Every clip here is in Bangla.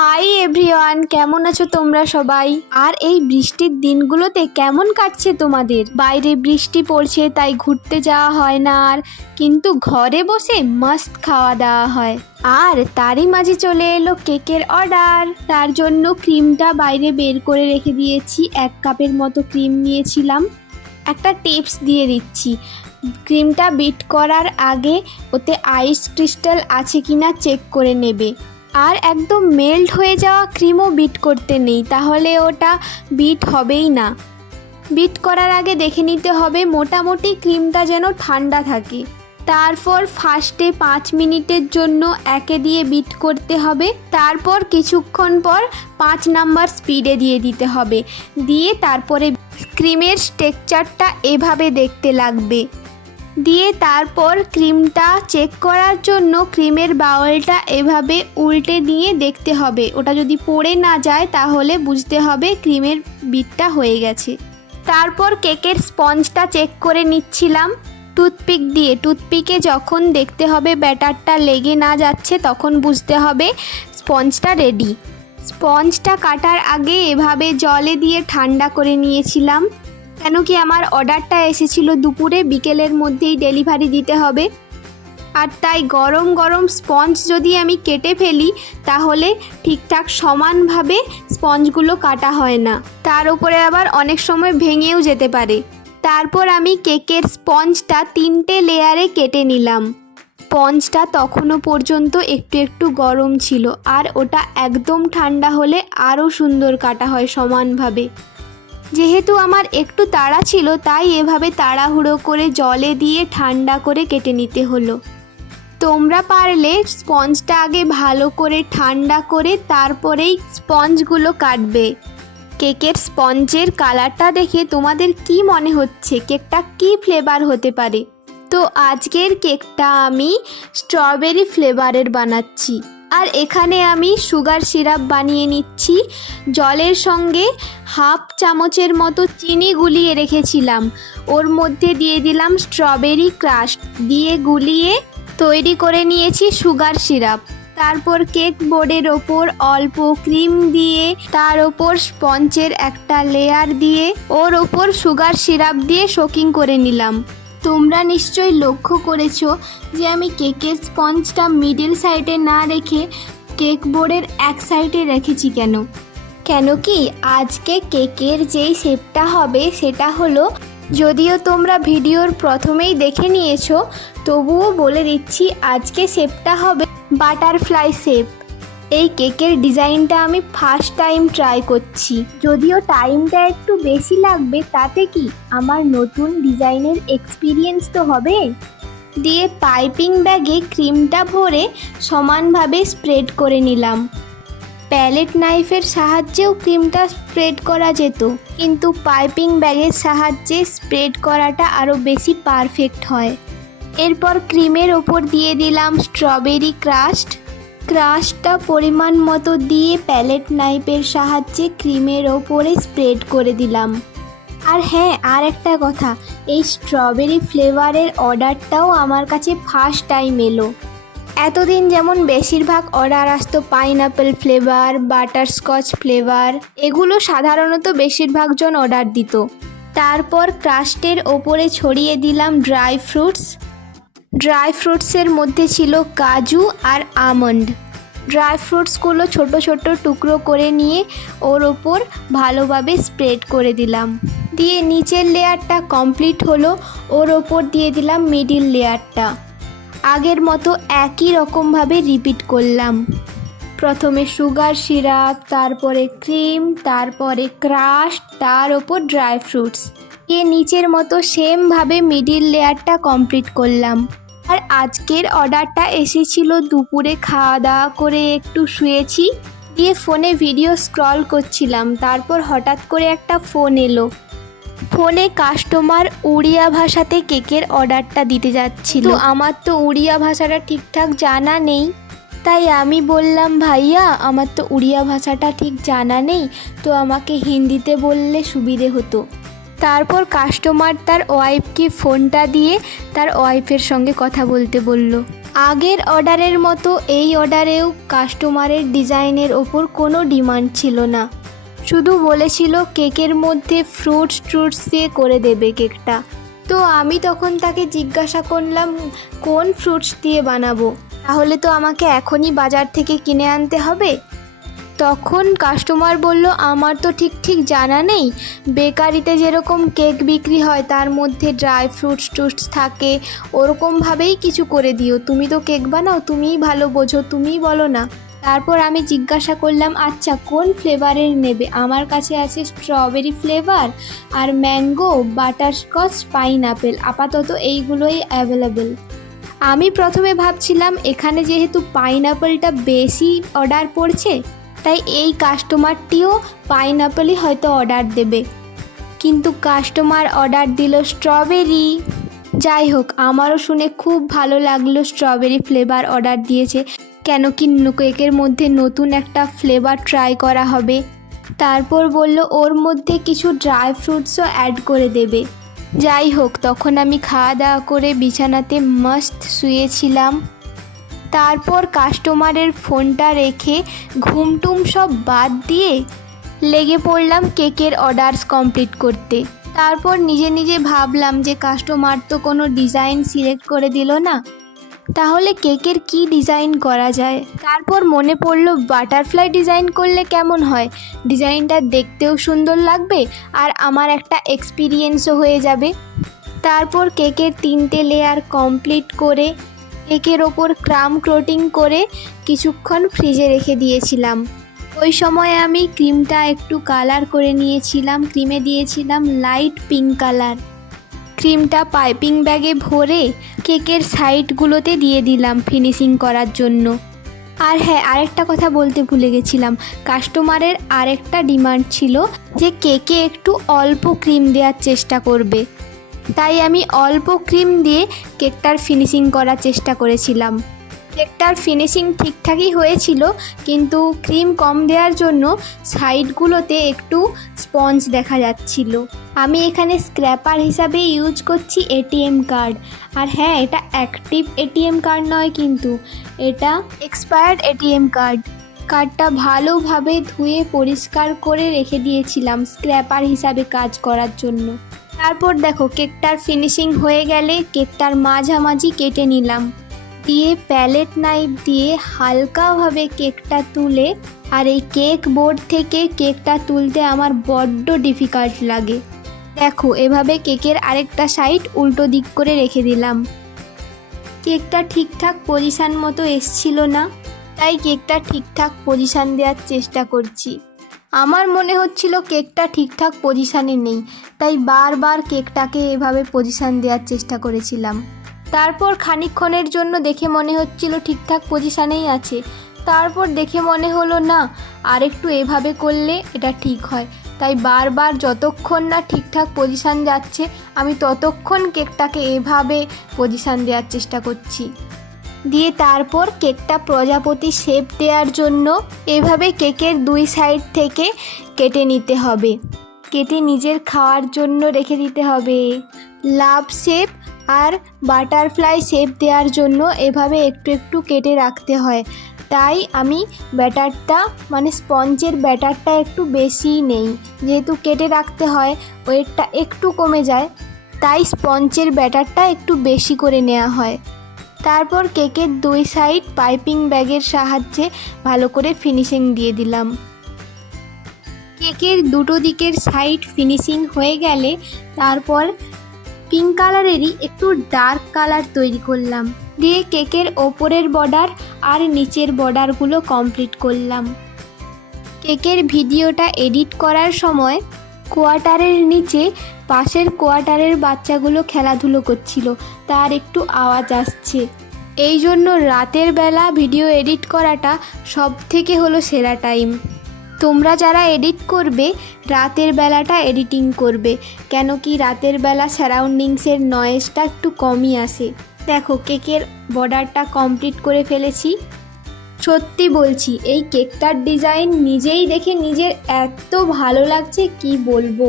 হাই এভরিওয়ান, কেমন আছো তোমরা সবাই? আর এই বৃষ্টির দিনগুলোতে কেমন কাটছে তোমাদের? বাইরে বৃষ্টি পড়ছে তাই ঘুরতে যাওয়া হয় না, আর কিন্তু ঘরে বসে মাস্ত খাওয়া দাওয়া হয়। আর তারই মাঝে চলে এলো কেকের অর্ডার। তার জন্য ক্রিমটা বাইরে বের করে রেখে দিয়েছি। 1 কাপের মতো ক্রিম নিয়েছিলাম। একটা টিপস দিয়ে দিচ্ছি, ক্রিমটা বিট করার আগে ওতে আইস ক্রিস্টাল আছে কিনা চেক করে নেবে। আর একদম মেল্ট হয়ে যাওয়া ক্রিমও বিট করতে নেই, তাহলে ওটা বিট হবেই না। বিট করার আগে দেখে নিতে হবে মোটামুটি ক্রিমটা যেন ঠান্ডা থাকে। তারপর ফার্স্টে 5 মিনিটের জন্য একে দিয়ে বিট করতে হবে। তারপর কিছুক্ষণ পর 5 নাম্বার স্পিডে দিয়ে দিতে হবে। দিয়ে তারপরে ক্রিমের টেক্সচারটা এভাবে দেখতে লাগবে। দিয়ে তারপর ক্রিমটা চেক করার জন্য ক্রিমের বাউলটা এভাবে উল্টে দিয়ে দেখতে হবে। ওটা যদি পড়ে না যায় তাহলে বুঝতে হবে ক্রিমের বিটটা হয়ে গেছে। তারপর কেকের স্পঞ্জটা চেক করে নিচ্ছিলাম টুথপিক দিয়ে। টুথপিকে যখন দেখতে হবে ব্যাটারটা লেগে না যাচ্ছে তখন বুঝতে হবে স্পঞ্জটা রেডি। স্পঞ্জটা কাটার আগে এভাবে জলে দিয়ে ঠান্ডা করে নিয়েছিলাম, কেন কি আমার অর্ডারটা এসেছিল দুপুরে, বিকেলের মধ্যেই ডেলিভারি দিতে হবে। আর তাই গরম গরম স্পঞ্জ যদি আমি কেটে ফেলি তাহলে ঠিকঠাক সমানভাবে স্পঞ্জগুলো কাটা হয় না, তার উপরে আবার অনেক সময় ভেঙেও যেতে পারে। তারপর আমি কেকের স্পঞ্জটা 3টে লেয়ারে কেটে নিলাম। স্পঞ্জটা তখনও পর্যন্ত একটু একটু গরম ছিল, আর ওটা একদম ঠান্ডা হলে আরও সুন্দর কাটা হয় সমানভাবে। যেহেতু আমার একটু তাড়া ছিল তাই এভাবে তাড়াহুড়ো করে জলে দিয়ে ঠান্ডা করে কেটে নিতে হলো। তোমরা পারলে স্পঞ্জটা আগে ভালো করে ঠান্ডা করে তারপরেই স্পঞ্জগুলো কাটবে। কেকের স্পঞ্জের কালারটা দেখে তোমাদের কি মনে হচ্ছে কেকটা কি ফ্লেভার হতে পারে? তো আজকের কেকটা আমি স্ট্রবেরি ফ্লেভারের বানাচ্ছি। আর এখানে আমি সুগার সিরাপ বানিয়ে নিচ্ছি। জলের সঙ্গে 1/2 চামচের মতো চিনি গুলিয়ে রেখেছিলাম, ওর মধ্যে দিয়ে দিলাম স্ট্রবেরি ক্রাশ, দিয়ে গুলিয়ে তৈরি করে নিয়েছি সুগার সিরাপ। তারপর কেক বোর্ডের ওপর অল্প ক্রিম দিয়ে তার ওপর স্পঞ্জের একটা লেয়ার দিয়ে ওর ওপর সুগার সিরাপ দিয়ে সোকিং করে নিলাম। তোমরা নিশ্চয়ই লক্ষ্য করেছো যে আমি কেকের স্পঞ্জটা মিডল সাইডে না রেখে কেক বোর্ডের এক সাইডে রেখেছি কেন কি আজকে কেকের যেই শেপটা হবে সেটা হলো, যদিও তোমরা ভিডিওর প্রথমেই দেখে নিয়েছো তবুও বলে দিচ্ছি, আজকে শেপটা হবে বাটারফ্লাই শেপ। এই কেকের ডিজাইনটা আমি ফার্স্ট টাইম ট্রাই করছি, যদিও টাইমটা একটু বেশি লাগবে, তাতে কি আমার নতুন ডিজাইনের এক্সপিরিয়েন্স তো হবে। দিয়ে পাইপিং ব্যাগে ক্রিমটা ভরে সমানভাবে স্প্রেড করে নিলাম। প্যালেট নাইফের সাহায্যেও ক্রিমটা স্প্রেড করা যেত, কিন্তু পাইপিং ব্যাগের সাহায্যে স্প্রেড করাটা আরও বেশি পারফেক্ট হয়। এরপর ক্রিমের ওপর দিয়ে দিলাম স্ট্রবেরি ক্রাশটা পরিমাণ মতো দিয়ে প্যালেট নাইফের সাহায্যে ক্রিমের ওপরে স্প্রেড করে দিলাম। আর হ্যাঁ, আর একটা কথা, এই স্ট্রবেরি ফ্লেভারের অর্ডারটাও আমার কাছে ফার্স্ট টাইম এলো। এতদিন যেমন বেশিরভাগ অর্ডার আসতো পাইনাপেল ফ্লেভার, বাটারস্কচ ফ্লেভার, এগুলো সাধারণত বেশিরভাগজন অর্ডার দিত। তারপর ক্রাস্টের ওপরে ছড়িয়ে দিলাম ড্রাই ফ্রুটসের মধ্যে ছিল কাজু আর আমন্ড। ড্রাই ফ্রুটসগুলো ছোট ছোট টুকরো করে নিয়ে ওর ওপর ভালোভাবে স্প্রেড করে দিলাম। দিয়ে নিচের লেয়ারটা কমপ্লিট হলো, ওর ওপর দিয়ে দিলাম মিডিল লেয়ারটা। আগের মতো একই রকমভাবে রিপিট করলাম। প্রথমে সুগার সিরাপ, তারপরে ক্রিম, তারপরে ক্রাশ, তার ওপর ড্রাই ফ্রুটস, দিয়ে নিচের মতো সেমভাবে মিডিল লেয়ারটা কমপ্লিট করলাম। আর আজকের অর্ডারটা এসেছিল দুপুরে, খাওয়া দাওয়া করে একটু শুয়েছি, দিয়ে ফোনে ভিডিও স্ক্রল করছিলাম। তারপর হঠাৎ করে একটা ফোন এলো। ফোনে কাস্টমার উড়িয়া ভাষাতে কেকের অর্ডারটা দিতে যাচ্ছিল। আমার তো উড়িয়া ভাষাটা ঠিকঠাক জানা নেই, তাই আমি বললাম, ভাইয়া আমার তো উড়িয়া ভাষাটা ঠিক জানা নেই, তো আমাকে হিন্দিতে বললে সুবিধে হতো। তারপর কাস্টমার তার ওয়াইফকে ফোনটা দিয়ে তার ওয়াইফের সঙ্গে কথা বলতে বলল। আগের অর্ডারের মতো এই অর্ডারেও কাস্টমারের ডিজাইনের ওপর কোনো ডিমান্ড ছিল না, শুধু বলেছিল কেকের মধ্যে ফ্রুটস দিয়ে করে দেবে কেকটা। তো আমি তখন তাকে জিজ্ঞাসা করলাম কোন ফ্রুটস দিয়ে বানাবো, তাহলে তো আমাকে এখনই বাজার থেকে কিনে আনতে হবে। তখন কাস্টমার বলল আমার তো ঠিক জানা নেই, বেকারিতে যেরকম কেক বিক্রি হয় তার মধ্যে ড্রাই ফ্রুটস থাকে, ওরকমভাবেই কিছু করে দিও, তুমি তো কেক বানাও, তুমিই ভালো বোঝো, তুমিই বলো না। তারপর আমি জিজ্ঞাসা করলাম আচ্ছা কোন ফ্লেভারের নেবে, আমার কাছে আছে স্ট্রবেরি ফ্লেভার আর ম্যাঙ্গো, বাটারস্কচ, পাইনঅ্যাপেল, আপাতত এইগুলোই অ্যাভেলেবেল। আমি প্রথমে ভাবছিলাম এখানে যেহেতু পাইনঅ্যাপেলটা বেশি অর্ডার পড়ছে তাই এই কাস্টমারটিও পাইনঅ্যাপেলই হয়তো অর্ডার দেবে, কিন্তু কাস্টমার অর্ডার দিল স্ট্রবেরি। যাই হোক, আমারও শুনে খুব ভালো লাগলো স্ট্রবেরি ফ্লেভার অর্ডার দিয়েছে, কেন কি কেকের মধ্যে নতুন একটা ফ্লেভার ট্রাই করা হবে। তারপর বলল ওর মধ্যে কিছু ড্রাই ফ্রুটসও অ্যাড করে দেবে। যাই হোক, তখন আমি খাওয়া দাওয়া করে বিছানাতে মস্ত শুয়েছিলাম। তারপর কাস্টমারের ফোনটা রেখে ঘুমটুম সব বাদ দিয়ে লেগে পড়লাম কেকের অর্ডারস কমপ্লিট করতে। তারপর নিজে ভাবলাম যে কাস্টমার তো কোনো ডিজাইন সিলেক্ট করে দিল না, তাহলে কেকের কি ডিজাইন করা যায়। তারপর মনে পড়লো বাটারফ্লাই ডিজাইন করলে কেমন হয়, ডিজাইনটা দেখতেও সুন্দর লাগবে আর আমার একটা এক্সপিরিয়েন্সও হয়ে যাবে। তারপর কেকের 3টে লেয়ার কমপ্লিট করে কেকের ওপর ক্রাম কোটিং করে কিছুক্ষণ ফ্রিজে রেখে দিয়েছিলাম। ওই সময় আমি ক্রিমটা একটু কালার করে নিয়েছিলাম, ক্রিমে দিয়েছিলাম লাইট পিঙ্ক কালার। ক্রিমটা পাইপিং ব্যাগে ভরে কেকের সাইডগুলোতে দিয়ে দিলাম ফিনিশিং করার জন্য। আর হ্যাঁ, আরেকটা কথা বলতে ভুলে গেছিলাম, কাস্টমারের আরেকটা ডিমান্ড ছিল যে কেকে একটু অল্প ক্রিম দেওয়ার চেষ্টা করবে, তাই আমি অল্প ক্রিম দিয়ে কেকটার ফিনিশিং করার চেষ্টা করেছিলাম। কেকটার ফিনিশিং ঠিকঠাকই হয়েছিল, কিন্তু ক্রিম কম দেওয়ার জন্য সাইডগুলোতে একটু স্পঞ্জ দেখা যাচ্ছিল। আমি এখানে স্ক্র্যাপার হিসাবে ইউজ করছি এটিএম কার্ড। আর হ্যাঁ, এটা অ্যাক্টিভ এটিএম কার্ড নয়, কিন্তু এটা এক্সপায়ার্ড এটিএম কার্ড। কার্ডটা ভালোভাবে ধুয়ে পরিষ্কার করে রেখে দিয়েছিলাম স্ক্র্যাপার হিসাবে কাজ করার জন্য। তারপর দেখো কেকটার ফিনিশিং হয়ে গেলে কেকটার মাঝামাঝি কেটে নিলাম, দিয়ে প্যালেট নাইফ দিয়ে হালকাভাবে কেকটা তুলে, আর এই কেক বোর্ড থেকে কেকটা তুলতে আমার বড্ড ডিফিকাল্ট লাগে। দেখো এভাবে কেকের আরেকটা সাইড উল্টো দিক করে রেখে দিলাম। কেকটা ঠিকঠাক পজিশান মতো এসছিল না, তাই কেকটা ঠিকঠাক পজিশান দেওয়ার চেষ্টা করছি। আমার মনে হচ্ছিল কেকটা ঠিকঠাক পজিশানে নেই, তাই বারবার কেকটাকে এভাবে পজিশান দেওয়ার চেষ্টা করেছিলাম। তারপর খানিকক্ষণের জন্য দেখে মনে হচ্ছিল ঠিকঠাক পজিশানেই আছে, তারপর দেখে মনে হলো না, আর একটু এভাবে করলে এটা ঠিক হয়, তাই বারবার যতক্ষণ না ঠিকঠাক পজিশান যাচ্ছে আমি ততক্ষণ কেকটাকে এভাবে পজিশান দেওয়ার চেষ্টা করছি। দিয়ে তারপর কেকটা প্রজাপতি শেপ দেওয়ার জন্য এভাবে কেকের 2 সাইড থেকে কেটে নিতে হবে, কেটে নিজের খাওয়ার জন্য রেখে দিতে হবে। লাভ শেপ আর বাটারফ্লাই শেপ দেওয়ার জন্য এভাবে একটু একটু কেটে রাখতে হয়, তাই আমি ব্যাটারটা মানে স্পঞ্জের ব্যাটারটা একটু বেশিই নেই, যেহেতু কেটে রাখতে হয় ওয়েটটা একটু কমে যায়, তাই স্পঞ্জের ব্যাটারটা একটু বেশি করে নেওয়া হয়। তারপর কেকের 2 সাইড পাইপিং ব্যাগের সাহায্যে ভালো করে ফিনিশিং দিয়ে দিলাম। কেকের দুটো দিকের সাইড ফিনিশিং হয়ে গেলে তারপর পিঙ্ক কালারেরই একটু ডার্ক কালার তৈরি করলাম, দিয়ে কেকের ওপরের বর্ডার আর নিচের বর্ডারগুলো কমপ্লিট করলাম। কেকের ভিডিওটা এডিট করার সময় কোয়ার্টারের নিচে পাশের কোয়ার্টারের বাচ্চাগুলো খেলাধুলো করছিল, তার একটু আওয়াজ আসছে। এই জন্য রাতের বেলা ভিডিও এডিট করাটা সবথেকে হলো সেরা টাইম। তোমরা যারা এডিট করবে রাতের বেলাটা এডিটিং করবে, কেন কি রাতের বেলা সারাউন্ডিংসের নয়েজটা একটু কমই আসে। দেখো কেকের বর্ডারটা কমপ্লিট করে ফেলেছি। সত্যি বলছি, এই কেকটার ডিজাইন নিজেই দেখে নিজের এত ভালো লাগছে কি বলবো।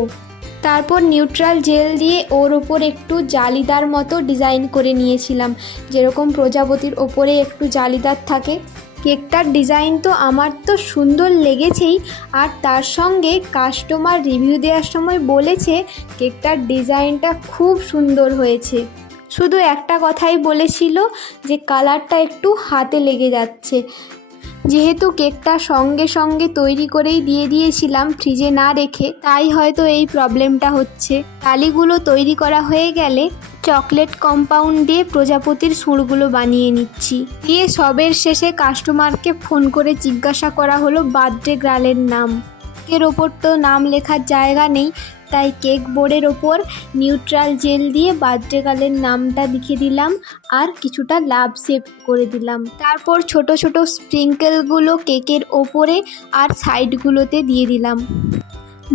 তারপর নিউট্রাল জেল দিয়ে ওর ওপর একটু জালিদার মতো ডিজাইন করে নিয়েছিলাম, যেরকম প্রজাপতির ওপরে একটু জালিদার থাকে। কেকটার ডিজাইন তো আমার তো সুন্দর লেগেছেই, আর তার সঙ্গে কাস্টমার রিভিউ দেওয়ার সময় বলেছে কেকটার ডিজাইনটা খুব সুন্দর হয়েছে। শুধু একটা কথাই বলেছিল যে কালারটা একটু হাতে লেগে যাচ্ছে। যেহেতু কেকটা সঙ্গে সঙ্গে তৈরি করেই দিয়ে দিয়েছিলাম ফ্রিজে না রেখে, তাই হয়তো এই প্রবলেমটা হচ্ছে। টালিগুলো তৈরি করা হয়ে গেলে চকলেট কম্পাউন্ড দিয়ে প্রজাপতির সুরগুলো বানিয়ে নিচ্ছি। দিয়ে সবের শেষে কাস্টমারকে ফোন করে জিজ্ঞাসা করা হলো বার্থডে গার্লের নাম। কেকের ওপর তো নাম লেখার জায়গা নেই, তাই কেক বোর্ডের ওপর নিউট্রাল জেল দিয়ে বার্থডে গার্লের নামটা লিখে দিলাম আর কিছুটা লাভ শেপ করে দিলাম। তারপর ছোট ছোট স্প্রিঙ্কেলগুলো কেকের ওপরে আর সাইডগুলোতে দিয়ে দিলাম।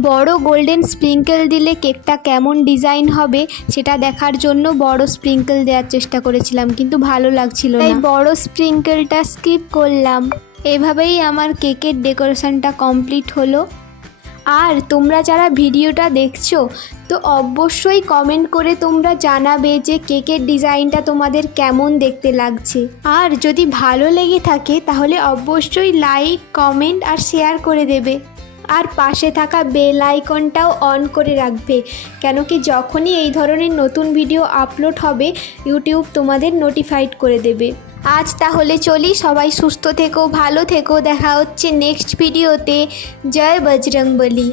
বড় গোল্ডেন স্প্রিঙ্কেল দিলে কেকটা কেমন ডিজাইন হবে সেটা দেখার জন্য বড় স্প্রিঙ্কেল দেওয়ার চেষ্টা করেছিলাম, কিন্তু ভালো লাগছিল না, তাই বড় স্প্রিঙ্কেলটা স্কিপ করলাম। এভাবেই আমার কেকের ডেকোরেশনটা কমপ্লিট হলো। আর তোমরা যারা ভিডিওটা দেখছো তো অবশ্যই কমেন্ট করে তোমরা জানাবে যে কেকের ডিজাইনটা তোমাদের কেমন দেখতে লাগছে। আর যদি ভালো লেগে থাকে তাহলে অবশ্যই লাইক, কমেন্ট আর শেয়ার করে দেবে। আর পাশে থাকা বেল আইকনটাও অন করে রাখবে, কেন কি যখনই এই ধরনের নতুন ভিডিও আপলোড হবে ইউটিউব তোমাদের নোটিফাইড করে দেবে। আজ তাহলে চলি, সবাই সুস্থ থেকো, ভালো থেকো, দেখা হচ্ছে নেক্সট ভিডিওতে। জয় বজরংবলী।